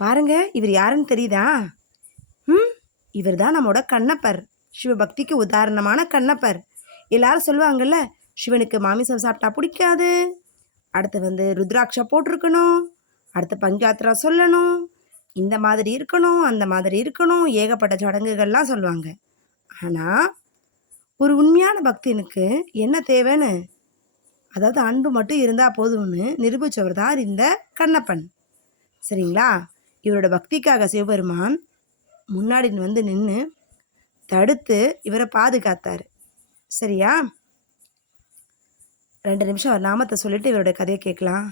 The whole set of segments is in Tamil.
பாருங்க, இவர் யாருன்னு தெரியுதா? ம் இவர் தான் நம்மோட கண்ணப்பர். சிவபக்திக்கு உதாரணமான கண்ணப்பர். எல்லாரும் சொல்லுவாங்கல்ல, சிவனுக்கு மாமிசம் சாப்பிட்டா பிடிக்காது, அடுத்து ருத்ராட்சா போட்டிருக்கணும், அடுத்து பஞ்சாத்திரா சொல்லணும், இந்த மாதிரி இருக்கணும், அந்த மாதிரி இருக்கணும், ஏகப்பட்ட சடங்குகள்லாம் சொல்லுவாங்க. ஆனால் ஒரு உண்மையான பக்தனுக்கு என்ன தேவைன்னு, அதாவது அன்பு மட்டும் இருந்தால் போதும்னு நிரூபித்தவர் தான் இந்த கண்ணப்பன். சரிங்களா? இவரோட பக்திக்காக சிவபெருமான் முன்னாடி நின்று தடுத்து இவரை பாதுகாத்தார். சரியா? 2 நிமிஷம் அவர் நாமத்தை சொல்லிட்டு இவரோட கதையை கேட்கலாம்.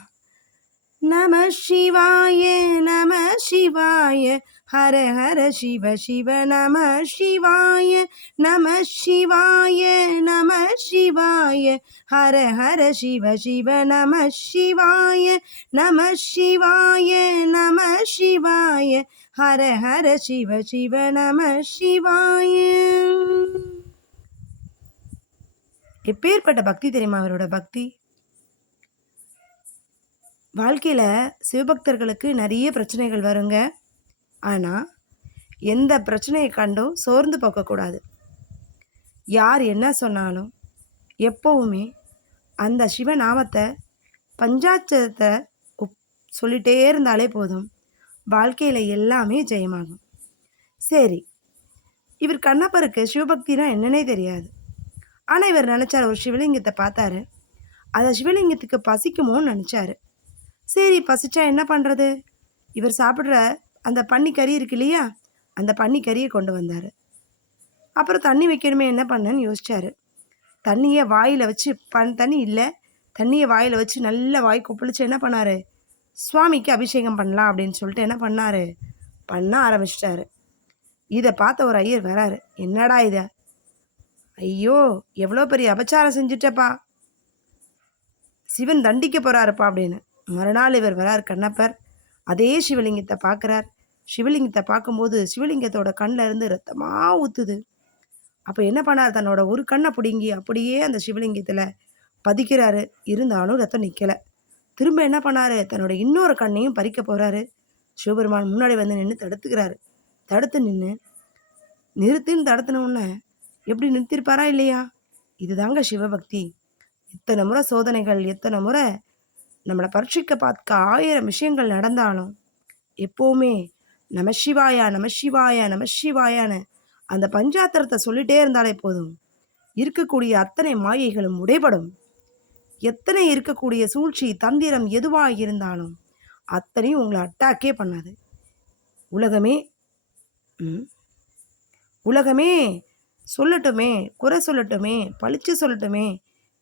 நம சிவாய நம சிவாய ஹர ஹர சிவ சிவ நம சிவாய நம சிவாய நம சிவாய ஹர ஹர சிவ சிவ நம சிவாய நம சிவாய நம சிவாய ஹர ஹர சிவ சிவ நம சிவாய. எப்பேற்பட்ட பக்தி தெரியுமா அவரோட பக்தி? வாழ்க்கையில் சிவபக்தர்களுக்கு நிறைய பிரச்சனைகள் வருங்க. ஆனால் எந்த பிரச்சனையை கண்டும் சோர்ந்து போக்கக்கூடாது. யார் என்ன சொன்னாலும் எப்போவுமே அந்த சிவநாமத்தை பஞ்சாட்சரத்தை சொல்லிகிட்டே இருந்தாலே போதும், வாழ்க்கையில் எல்லாமே ஜெயமாகும். சரி, இவர் கண்ணப்பருக்கு சிவபக்தினா என்னன்னே தெரியாது. ஆனால் இவர் நினச்சார், ஒரு சிவலிங்கத்தை பார்த்தாரு, அந்த சிவலிங்கத்துக்கு பசிக்குமோன்னு நினச்சாரு. சரி, பசிச்சா என்ன பண்ணுறது? இவர் சாப்பிட்ற அந்த பன்னிக்கறி இருக்கு இல்லையா, அந்த பன்னிக்கறியை கொண்டு வந்தார். அப்புறம் தண்ணி வைக்கணுமே, என்ன பண்ணேன்னு யோசிச்சார். தண்ணியை வாயில் வச்சு தண்ணி இல்லை, தண்ணியை வாயில் வச்சு நல்ல வாய் கொப்பளிச்சு என்ன பண்ணார், சுவாமிக்கு அபிஷேகம் பண்ணலாம் அப்படின்னு சொல்லிட்டு என்ன பண்ண ஆரம்பிச்சிட்டாரு. இதை பார்த்த ஒரு ஐயர் வராரு. என்னடா இதை, ஐயோ எவ்வளோ பெரிய அபச்சாரம் செஞ்சுட்டப்பா, சிவன் தண்டிக்க போகிறாருப்பா அப்படின்னு. மறுநாள் இவர் வரார் கண்ணப்பர். அதே சிவலிங்கத்தை பார்க்குறார். சிவலிங்கத்தை பார்க்கும்போது சிவலிங்கத்தோட கண்ணில் இருந்து ரத்தமாக ஊற்றுது. அப்போ என்ன பண்ணார், தன்னோட ஒரு கண்ணை பிடுங்கி அப்படியே அந்த சிவலிங்கத்தில் பதிக்கிறாரு. இருந்தாலும் ரத்தம் நிற்கலை. திரும்ப என்ன பண்ணார், தன்னோட இன்னொரு கண்ணையும் பறிக்க போகிறாரு. சிவபெருமான் முன்னாடி நின்று தடுத்துக்கிறாரு. தடுத்து நிறுத்துன்னு தடுத்தினோடனே எப்படி நிறுத்திருப்பாரா இல்லையா? இதுதாங்க சிவபக்தி. எத்தனை முறை சோதனைகள், எத்தனை முறை நம்மளை பரீட்சிக்க பார்க்க 1000 விஷயங்கள் நடந்தாலும் எப்போவுமே நமசிவாயா நமசிவாயா நமசிவாயான்னு அந்த பஞ்சாத்திரத்தை சொல்லிகிட்டே இருந்தாலே போதும், இருக்கக்கூடிய அத்தனை மாயைகளும் உடைபடும். எத்தனை இருக்கக்கூடிய சூழ்ச்சி தந்திரம் எதுவாக இருந்தாலும் அத்தனையும் உங்களை அட்டாக்கே பண்ணாது. உலகமே சொல்லட்டுமே, குறை சொல்லட்டுமே, பழிச்சு சொல்லட்டுமே,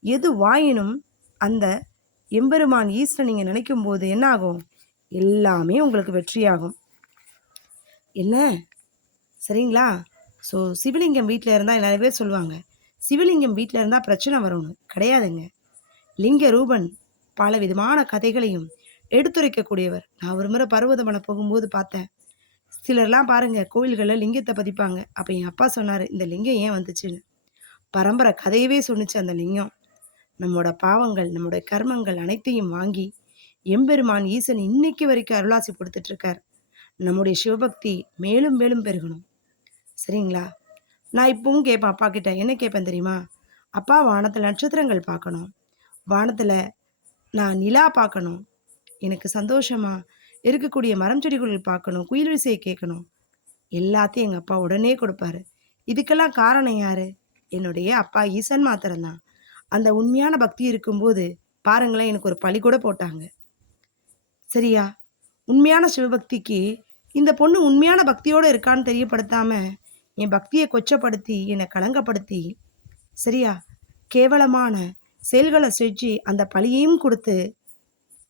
எது வாயினும் அந்த எம்பெருமான் ஈஸ்வரன் நீங்கள் நினைக்கும் போது என்ன ஆகும், எல்லாமே உங்களுக்கு வெற்றியாகும். என்ன சரிங்களா? ஸோ சிவலிங்கம் வீட்டில் இருந்தால் நிறைய பேர் சொல்லுவாங்க, சிவலிங்கம் வீட்டில் இருந்தால் பிரச்சனை வரும்னு. கிடையாதுங்க. லிங்க ரூபன் பல விதமான கதைகளையும் எடுத்துரைக்கக்கூடியவர். நான் ஒரு முறை பர்வதமலை போகும்போது பார்த்தேன். சிலர்லாம் பாருங்கள் கோயில்களில் லிங்கத்தை பதிப்பாங்க. அப்போ என் அப்பா சொன்னார், இந்த லிங்கம் ஏன் வந்துச்சுன்னு. பரம்பரை கதையவே சொன்னிச்சு. அந்த லிங்கம் நம்மளோட பாவங்கள், நம்மளோட கர்மங்கள் அனைத்தையும் வாங்கி எம்பெருமான் ஈசன் இன்னைக்கு வரைக்கும் அருளாசி கொடுத்துட்ருக்கார். நம்முடைய சிவபக்தி மேலும் மேலும் பெருகணும். சரிங்களா? நான் இப்பவும் கேட்பேன் அப்பா கிட்ட. என்ன கேட்பேன் தெரியுமா? அப்பா, வானத்தில் நட்சத்திரங்கள் பார்க்கணும், வானத்தில் நான் நிலா பார்க்கணும், எனக்கு சந்தோஷமாக இருக்கக்கூடிய மரம் செடிகள் பார்க்கணும், குயில் இசையை கேட்கணும். எல்லாத்தையும் எங்கள் அப்பா உடனே கொடுப்பாரு. இதுக்கெல்லாம் காரணம் யார்? என்னுடைய அப்பா ஈசன் மாத்திரம்தான். அந்த உண்மையான பக்தி இருக்கும்போது பாருங்களேன், எனக்கு ஒரு பழி கூட போட்டாங்க. சரியா? உண்மையான சிவபக்திக்கு இந்த பொண்ணு உண்மையான பக்தியோடு இருக்கான்னு தெரியப்படுத்தாமல் என் பக்தியை கொச்சப்படுத்தி என்னை கலங்கப்படுத்தி, சரியா, கேவலமான செயல்களை செஞ்சு அந்த பழியையும் கொடுத்து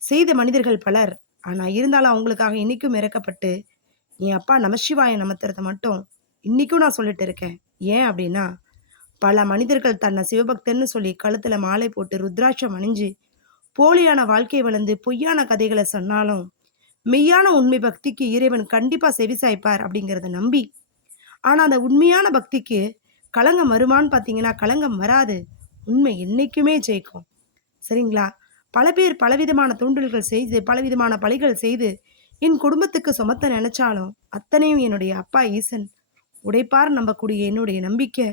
செய்த மனிதர்கள் பலர். ஆனால் இருந்தாலும் அவங்களுக்காக இன்றைக்கும் இறக்கப்பட்டு என் அப்பா நமசிவாய நமத்திரத்தை மட்டும் இன்றைக்கும் நான் சொல்லிட்டு இருக்கேன். ஏன் அப்படின்னா, பல மனிதர்கள் தன்னை சிவபக்தன்னு சொல்லி கழுத்தில் மாலை போட்டு ருத்ராட்சம் அணிஞ்சு போலியான வாழ்க்கை வளர்ந்து பொய்யான கதைகளை சொன்னாலும் மெய்யான உண்மை பக்திக்கு இறைவன் கண்டிப்பாக செவிசாய்ப்பார் அப்படிங்கிறத நம்பி, ஆனால் அந்த உண்மையான பக்திக்கு களங்கம் வருமானு பார்த்தீங்கன்னா களங்கம் வராது. உண்மை என்றைக்குமே ஜெயிக்கும். சரிங்களா? பல பேர் பலவிதமான தூண்டல்கள் செய்து பலவிதமான பழிகள் செய்து என் குடும்பத்துக்கு சுமத்த நினைச்சாலும் அத்தனையும் என்னுடைய அப்பா ஈசன் உடைப்பார் நம்பக்கூடிய என்னுடைய நம்பிக்கை,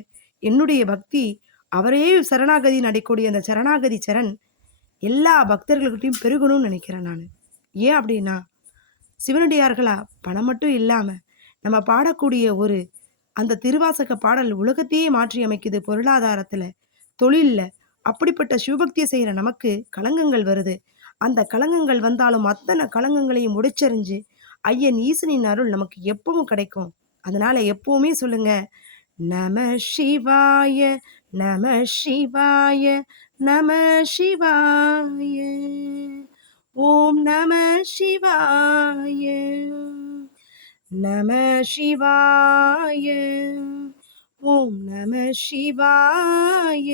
என்னுடைய பக்தி, அவரே சரணாகதி அடையக்கூடிய அந்த சரணாகதி சரண் எல்லா பக்தர்கள்கிட்டயும் பெருகணும்னு நினைக்கிறேன் நானு. ஏன் அப்படின்னா, சிவனடியார்களா பணம் மட்டும் இல்லாம, நம்ம பாடக்கூடிய ஒரு அந்த திருவாசக பாடல் உலகத்தையே மாற்றி அமைக்குது பொருளாதாரத்துல, தொழில்ல. அப்படிப்பட்ட சிவபக்திய செய்ற நமக்கு களங்கங்கள் வருது. அந்த களங்கங்கள் வந்தாலும் அத்தன களங்கங்களையும் உடைச்செறிஞ்சு, ஐயன் ஈசனின் அருள் நமக்கு எப்பவும் கிடைக்கும். அதனால எப்பவுமே சொல்லுங்க, நம சிவாய, நம சிவாய, நம சிவாய. ஓம் நம சிவாய, நம சிவாய, ஓம் நம சிவாய.